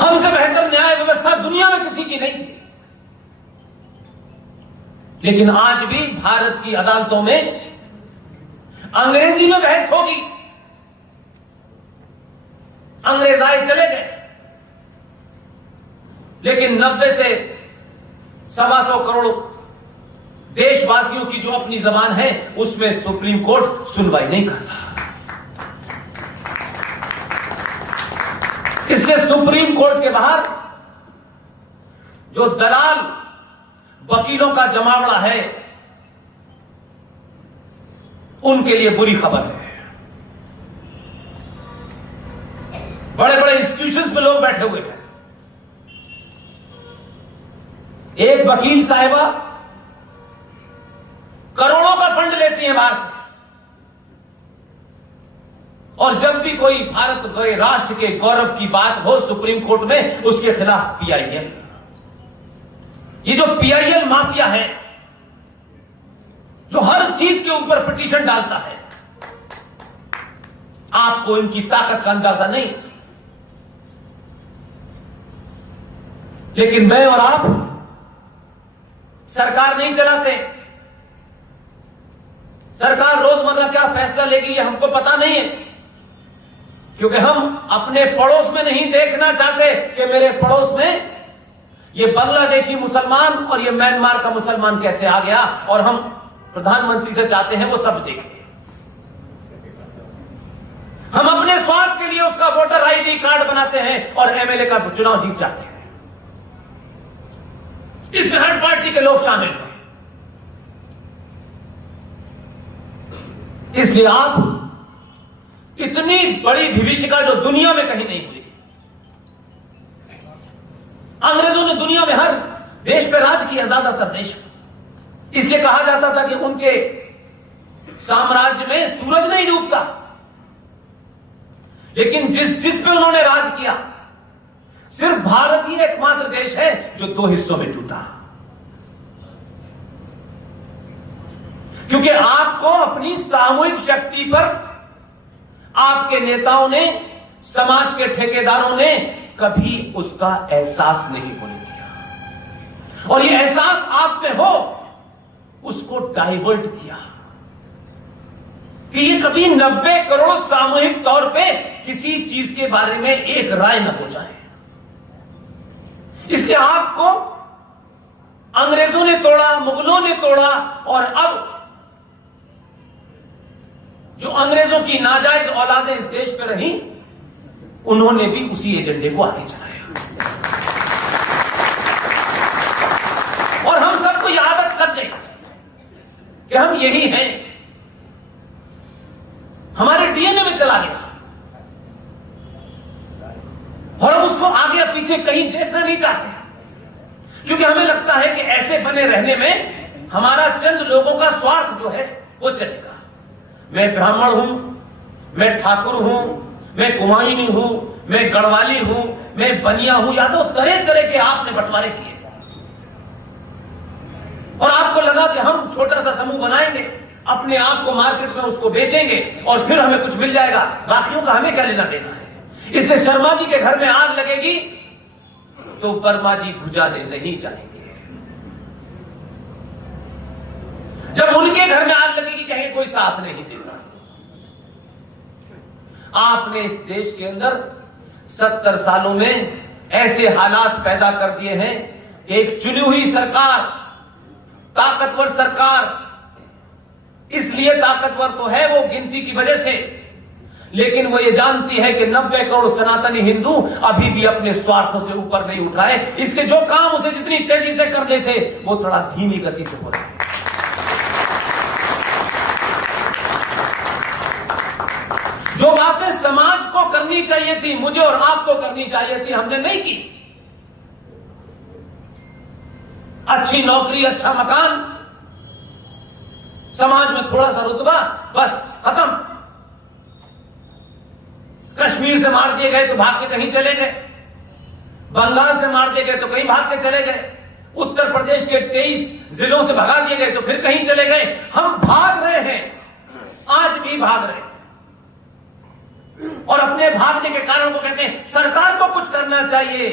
हमसे बेहतर न्याय व्यवस्था दुनिया में किसी की नहीं थी, लेकिन आज भी भारत की अदालतों में अंग्रेजी में बहस होगी। अंग्रेज आए चले गए, लेकिन 90 से 125 करोड़ देशवासियों की जो अपनी जबान है उसमें सुप्रीम कोर्ट सुनवाई नहीं करता। इसलिए सुप्रीम कोर्ट के बाहर जो दलाल वकीलों का जमावड़ा है उनके लिए बुरी खबर है। बड़े बड़े इंस्टीट्यूशंस में लोग बैठे हुए हैं। एक वकील साहिबा करोड़ों का फंड लेती है बाहर से, और जब भी कोई भारत के राष्ट्र के गौरव की बात हो सुप्रीम कोर्ट में, उसके खिलाफ पीआईएल, ये जो पीआईएल माफिया है जो हर चीज के ऊपर पिटीशन डालता है, आपको इनकी ताकत का अंदाजा नहीं। लेकिन मैं और आप सरकार नहीं चलाते। सरकार रोजमर्रा क्या फैसला लेगी ये हमको पता नहीं है, क्योंकि हम अपने पड़ोस में नहीं देखना चाहते कि मेरे पड़ोस में ये बांग्लादेशी मुसलमान और ये म्यांमार का मुसलमान कैसे आ गया, और हम प्रधानमंत्री से चाहते हैं वो सब देखें। हम अपने स्वार्थ के लिए उसका वोटर आईडी कार्ड बनाते हैं और एमएलए का चुनाव जीत जाते हैं। इसमें हर पार्टी के लोग शामिल हैं। इसलिए आप इतनी बड़ी विभीषिका जो दुनिया में कहीं नहीं हुई। अंग्रेजों ने दुनिया में हर देश पे राज किया, ज्यादातर देश में। इसलिए कहा जाता था कि उनके साम्राज्य में सूरज नहीं डूबता, लेकिन जिस पे उन्होंने राज किया, सिर्फ भारत ही एकमात्र देश है जो 2 हिस्सों में टूटा। क्योंकि आपको अपनी सामूहिक शक्ति पर आपके नेताओं ने, समाज के ठेकेदारों ने कभी उसका एहसास नहीं होने दिया, और ये एहसास आप में हो उसको डाइवर्ट किया कि ये कभी 90 करोड़ सामूहिक तौर पे किसी चीज के बारे में एक राय न हो जाए। इसलिए आपको अंग्रेजों ने तोड़ा, मुगलों ने तोड़ा, और अब जो अंग्रेजों की नाजायज औलादें इस देश पे रही, उन्होंने भी उसी एजेंडे को आगे चलाया। और हम सबको यह आदत कर दें कि हम यही हैं, हमारे डीएनए में चला गया, और हम उसको आगे पीछे कहीं देखना नहीं चाहते, क्योंकि हमें लगता है कि ऐसे बने रहने में हमारा चंद लोगों का स्वार्थ जो है वो चलेगा। मैं ब्राह्मण हूं, मैं ठाकुर हूं, मैं कुमायूनी हूं, मैं गढ़वाली हूं, मैं बनिया हूं, या तो तरह तरह के आपने बंटवारे किए, और आपको लगा कि हम छोटा सा समूह बनाएंगे, अपने आप को मार्केट में उसको बेचेंगे और फिर हमें कुछ मिल जाएगा, बाकियों का हमें क्या लेना देना है। इसलिए शर्मा जी के घर में आग लगेगी तो वर्मा जी बुझाने नहीं जाएंगे। जब उनके घर में आग लगेगी कहेंगे कोई साथ नहीं देता। आपने इस देश के अंदर 70 सालों में ऐसे हालात पैदा कर दिए हैं कि एक चुनी हुई सरकार, ताकतवर सरकार, इसलिए ताकतवर तो है वो गिनती की वजह से, लेकिन वो ये जानती है कि 90 करोड़ सनातनी हिंदू अभी भी अपने स्वार्थों से ऊपर नहीं उठ रहे, इसलिए जो काम उसे जितनी तेजी से करने थे वो थोड़ा धीमी गति से हो रहे हैं। जो बातें समाज को करनी चाहिए थी, मुझे और आपको करनी चाहिए थी, हमने नहीं की। अच्छी नौकरी, अच्छा मकान, समाज में थोड़ा सा रुतबा, बस खत्म। कश्मीर से मार दिए गए तो भाग के कहीं चले गए, बंगाल से मार दिए गए तो कहीं भाग के चले गए, उत्तर प्रदेश के 23 जिलों से भगा दिए गए तो फिर कहीं चले गए। हम भाग रहे हैं, आज भी भाग रहे हैं। और अपने भागने के कारण को कहते हैं सरकार को कुछ करना चाहिए।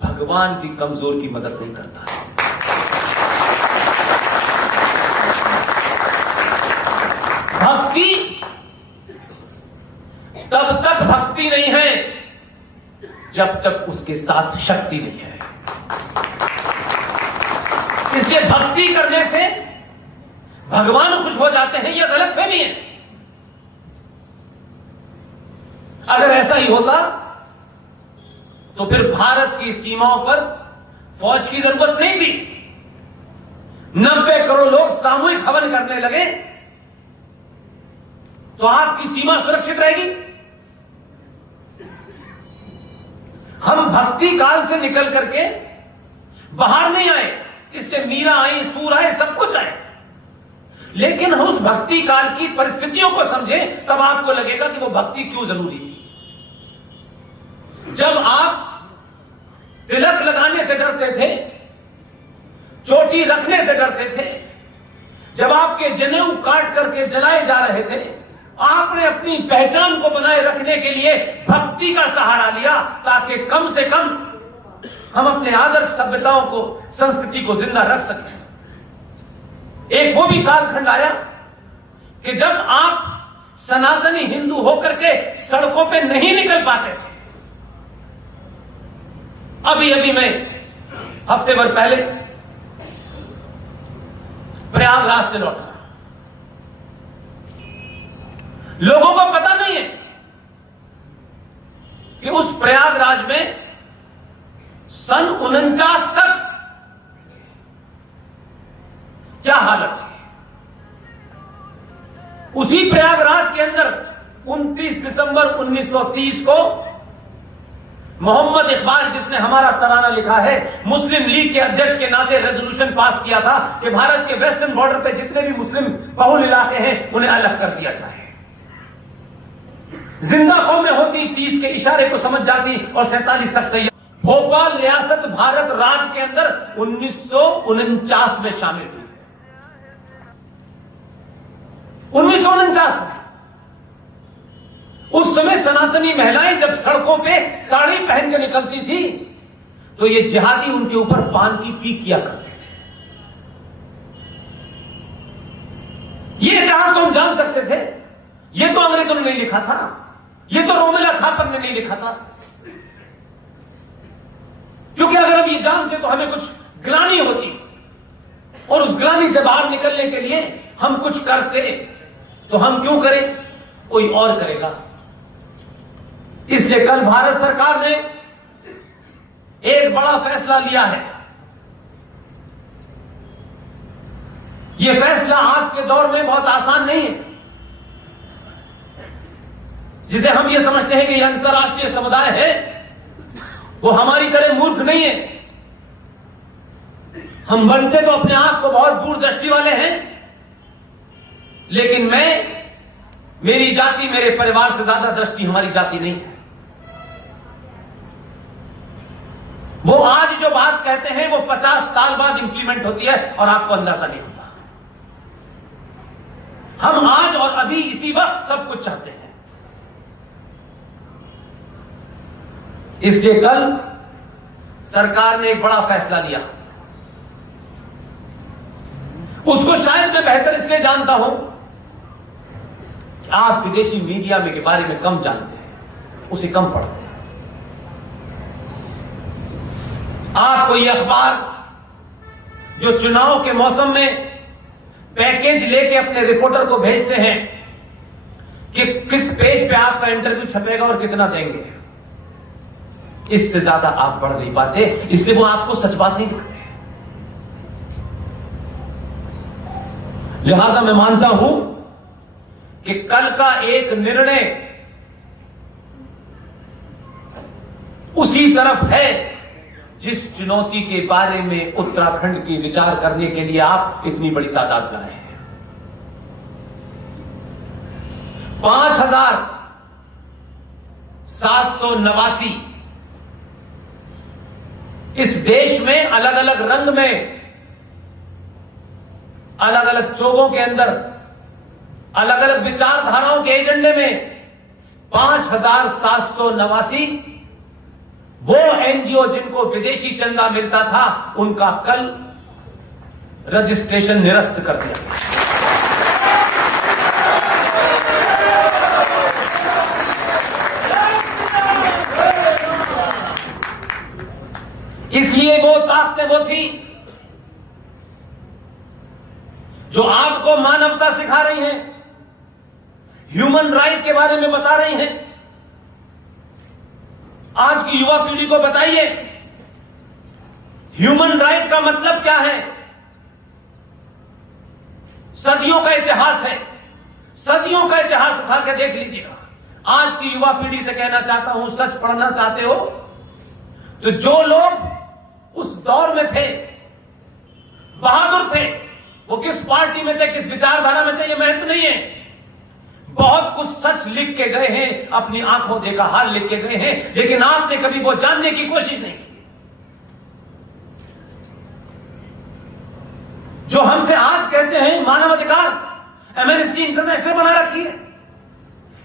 भगवान भी कमजोर की मदद नहीं करता। भक्ति तब तक भक्ति नहीं है जब तक उसके साथ शक्ति नहीं है। इसलिए भक्ति करने से भगवान खुश हो जाते हैं, यह गलतफहमी है। अगर ऐसा ही होता तो फिर भारत की सीमाओं पर फौज की जरूरत नहीं थी। 90 करोड़ लोग सामूहिक हवन करने लगे तो आपकी सीमा सुरक्षित रहेगी। हम भक्ति काल से निकल करके बाहर नहीं आए, इसलिए मीरा आई, सूर आए, सब कुछ आए। लेकिन उस भक्ति काल की परिस्थितियों को समझे तब आपको लगेगा कि वो भक्ति क्यों जरूरी थी। जब आप तिलक लगाने से डरते थे, चोटी रखने से डरते थे, जब आपके जनेऊ काट करके जलाए जा रहे थे, आपने अपनी पहचान को बनाए रखने के लिए भक्ति का सहारा लिया ताकि कम से कम हम अपने आदर्श सभ्यताओं को, संस्कृति को जिंदा रख सकें। एक वो भी कालखंड आया कि जब आप सनातनी हिंदू होकर के सड़कों पे नहीं निकल पाते थे। अभी मैं हफ्ते भर पहले प्रयागराज से लौटा। लोगों को पता नहीं है कि उस प्रयागराज में सन 49 तक क्या हालत थी। उसी प्रयागराज के अंदर 29 दिसंबर 1930 को मोहम्मद इकबाल, जिसने हमारा तराना लिखा है, मुस्लिम लीग के अध्यक्ष के नाते रेजोल्यूशन पास किया था कि भारत के वेस्टर्न बॉर्डर पे जितने भी मुस्लिम बहुल इलाके हैं उन्हें अलग कर दिया जाए। जिंदा कौमें होती 30 के इशारे को समझ जाती और 47 तक तैयार। भोपाल रियासत भारत राज्य के अंदर 1949 में शामिल हुई। 1949 में उस समय सनातनी महिलाएं जब सड़कों पे साड़ी पहन के निकलती थी तो ये जिहादी उनके ऊपर पान की पीक किया करते थे। ये इतिहास तो हम जान सकते थे, ये तो अंग्रेजों ने नहीं लिखा था, ये तो रोमिला थापर ने नहीं लिखा था। क्योंकि अगर हम ये जानते तो हमें कुछ ग्लानि होती और उस ग्लानि से बाहर निकलने के लिए हम कुछ करते, तो हम क्यों करें, कोई और करेगा। इसलिए कल भारत सरकार ने एक बड़ा फैसला लिया है। यह फैसला आज के दौर में बहुत आसान नहीं है। जिसे हम ये समझते हैं कि यह अंतर्राष्ट्रीय समुदाय है, वो हमारी तरह मूर्ख नहीं है। हम बनते तो अपने आप को बहुत दूरदृष्टि वाले हैं, लेकिन मेरी जाति, मेरे परिवार से ज्यादा दृष्टि हमारी जाति नहीं है। वो आज जो बात कहते हैं वो 50 साल बाद इंप्लीमेंट होती है और आपको अंदाजा नहीं होता। हम आज और अभी इसी वक्त सब कुछ चाहते हैं। इसलिए कल सरकार ने एक बड़ा फैसला लिया। उसको शायद मैं बेहतर इसलिए जानता हूं, आप विदेशी मीडिया में के बारे में कम जानते हैं, उसे कम पढ़ते हैं। आपको यह अखबार जो चुनाव के मौसम में पैकेज लेके अपने रिपोर्टर को भेजते हैं कि किस पेज पे आपका इंटरव्यू छपेगा और कितना देंगे, इससे ज्यादा आप पढ़ नहीं पाते, इसलिए वो आपको सच बात नहीं लिखते। लिहाजा मैं मानता हूं कि कल का एक निर्णय उसी तरफ है जिस चुनौती के बारे में उत्तराखंड की विचार करने के लिए आप इतनी बड़ी तादाद लाए हैं। 5,789 इस देश में अलग अलग रंग में, अलग अलग चोगों के अंदर, अलग अलग विचारधाराओं के एजेंडे में 5,789 वो एनजीओ जिनको विदेशी चंदा मिलता था, उनका कल रजिस्ट्रेशन निरस्त कर दिया। इसलिए वो ताकतें वो थी जो आपको मानवता सिखा रही हैं, ह्यूमन राइट के बारे में बता रही हैं। आज की युवा पीढ़ी को बताइए, ह्यूमन राइट का मतलब क्या है। सदियों का इतिहास है, सदियों का इतिहास उठा के देख लीजिएगा। आज की युवा पीढ़ी से कहना चाहता हूं, सच पढ़ना चाहते हो तो जो लोग उस दौर में थे, बहादुर थे, वो किस पार्टी में थे, किस विचारधारा में थे, ये महत्व नहीं है। बहुत कुछ सच लिख के गए हैं, अपनी आंखों देखा हाल लिख के गए हैं, लेकिन आपने कभी वो जानने की कोशिश नहीं की। जो हमसे आज कहते हैं मानवाधिकार, एमनेस्टी इंटरनेशनल बना रखी है,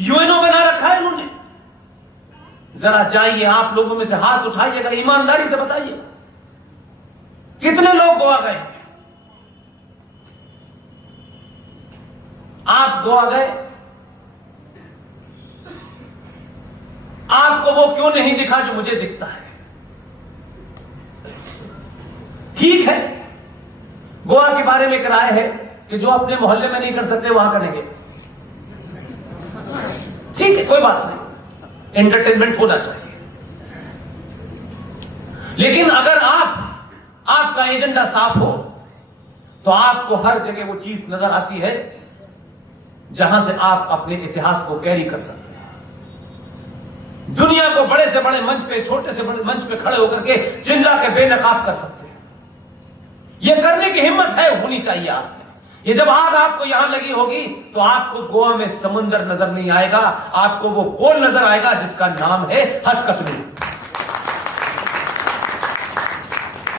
यूएनओ बना रखा है इन्होंने। जरा जाइए, आप लोगों में से हाथ उठाइएगा, ईमानदारी से बताइए कितने लोग गोवा गए। आप गोवा गए, आपको वो क्यों नहीं दिखा जो मुझे दिखता है। ठीक है, गोवा के बारे में एक राय है कि जो अपने मोहल्ले में नहीं कर सकते वहां करेंगे। ठीक है, कोई बात नहीं, एंटरटेनमेंट होना चाहिए। लेकिन अगर आपका एजेंडा साफ हो तो आपको हर जगह वो चीज नजर आती है जहां से आप अपने इतिहास को कैरी कर सकते हैं। दुनिया को बड़े से बड़े मंच पे, छोटे से बड़े मंच पे खड़े होकर के चिल्ला के बेनकाब कर सकते हैं। यह करने की हिम्मत होनी चाहिए आप में। ये जब आग आपको यहां लगी होगी तो आपको गोवा में समुंदर नजर नहीं आएगा, आपको वो पोल नजर आएगा जिसका नाम है हथकतनी।